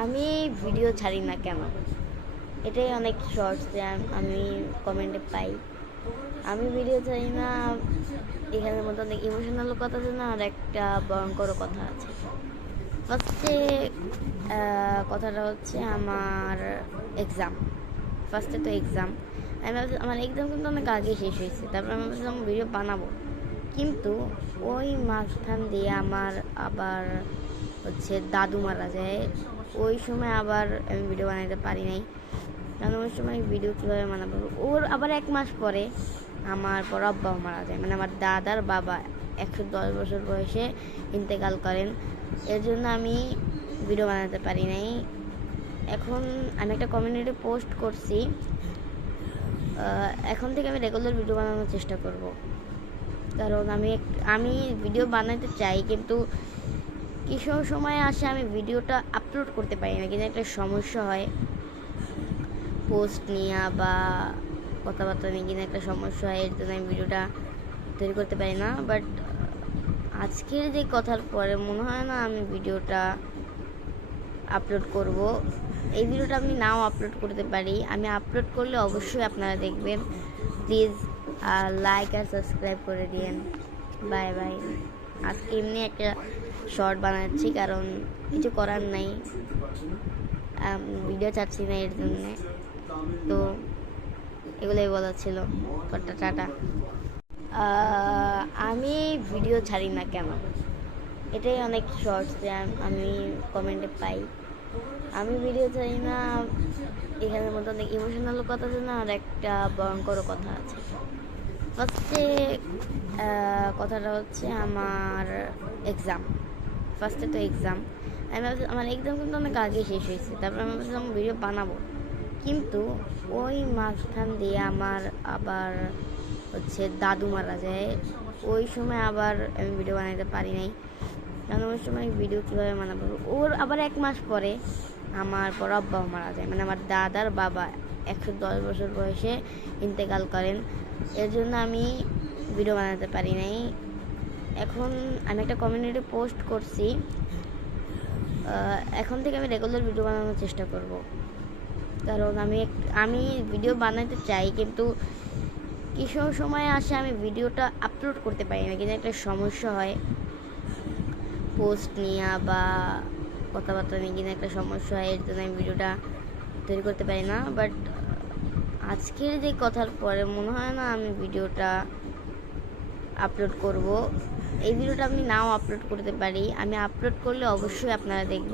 আমি ভিডিও ছাড়ি না কেন, এটাই অনেক শর্টসে আমি কমেন্টে পাই। আমি ভিডিও ছাড়ি না, এখানের মধ্যে অনেক ইমোশনাল কথা আছে না, আর একটা ভয়ঙ্কর কথা আছে। ফার্স্টে কথাটা হচ্ছে আমার এক্সাম। ফার্স্টে তো এক্সাম, আমি ভাবছি আমার এক্সাম কিন্তু অনেক আগে শেষ হয়েছে, তারপর আমি ভাবছিলাম ভিডিও বানাবো, কিন্তু ওই মাঝখান দিয়ে আমার আবার হচ্ছে দাদু মারা যায়। ওই সময় আবার আমি ভিডিও বানাতে পারি নাই, কারণ ওই সময় ভিডিও কীভাবে বানাবো। ওর আবার 1 মাস পরে আমার বড় আব্বাও মারা যায়, মানে আমার দাদার বাবা 110 বছর বয়সে ইন্তেকাল করেন। এর জন্য আমি ভিডিও বানাতে পারি নাই। এখন আমি একটা কমিউনিটি পোস্ট করছি, এখন থেকে আমি রেগুলার ভিডিও বানানোর চেষ্টা করব, কারণ আমি ভিডিও বানাতে চাই, কিন্তু কিছু সময় আসে আমি ভিডিওটা আপলোড করতে পারি না, কিন্তু একটা সমস্যা হয় পোস্ট নিয়ে বা কথাবার্তা নিয়ে, কিন্তু একটা সমস্যা হয়, এর জন্য আমি ভিডিওটা তৈরি করতে পারি না। বাট আজকের যে কথার পরে মনে হয় না আমি ভিডিওটা আপলোড করব। এই ভিডিওটা আমি নাও আপলোড করতে পারি, আমি আপলোড করলে অবশ্যই আপনারা দেখবেন। প্লিজ লাইক আর সাবস্ক্রাইব করে দিন। Bye bye. আজকে এমনি একটা শর্ট বানাচ্ছি, কারণ কিছু করার নাই, ভিডিও চাচ্ছি না এর জন্যে। তো এগুলোই বলার ছিল। টাটা। আমি ভিডিও ছাড়ি না কেন, এটাই অনেক শর্টসে আমি কমেন্টে পাই। আমি ভিডিও ছাড়ি না, এখানের মধ্যে অনেক ইমোশনাল কথা আছে না, আর একটা ভয়ঙ্কর কথা আছে। ফার্স্টে কথাটা হচ্ছে আমার এক্সাম। ফার্স্টে তো এক্সাম, আমি ভাবছি আমার এক্সাম কিন্তু অনেক আগে শেষ হয়েছে, তারপর আমি ভাবছিলাম ভিডিও বানাবো, কিন্তু ওই মাঝখান দিয়ে আমার আবার হচ্ছে দাদু মারা যায়। ওই সময় আবার আমি ভিডিও বানাতে পারি নাই, কারণ ওই সময় ভিডিও কীভাবে বানাবো। ওর আবার 1 মাস পরে আমার বড় আব্বাও মারা যায়, মানে আমার দাদার বাবা 110 বছর বয়সে ইন্তেকাল করেন। এর জন্য আমি ভিডিও বানাতে পারি নাই। এখন আমি একটা কমিউনিটি পোস্ট করছি, এখন থেকে আমি রেগুলার ভিডিও বানানোর চেষ্টা করব, কারণ আমি ভিডিও বানাতে চাই, কিন্তু কিছু সময় আসে আমি ভিডিওটা আপলোড করতে পারি না, কিন্তু একটা সমস্যা হয় পোস্ট নিয়ে বা কথাবার্তা নিয়ে, কিন্তু একটা সমস্যা হয়, এর জন্য আমি ভিডিওটা তৈরি করতে পারি না। বাট আজকের যে কথার পরে মনে হয় না আমি ভিডিওটা আপলোড করব। এই ভিডিওটা আমি নাও আপলোড করতে পারি, আমি আপলোড করলে অবশ্যই আপনারা দেখবেন।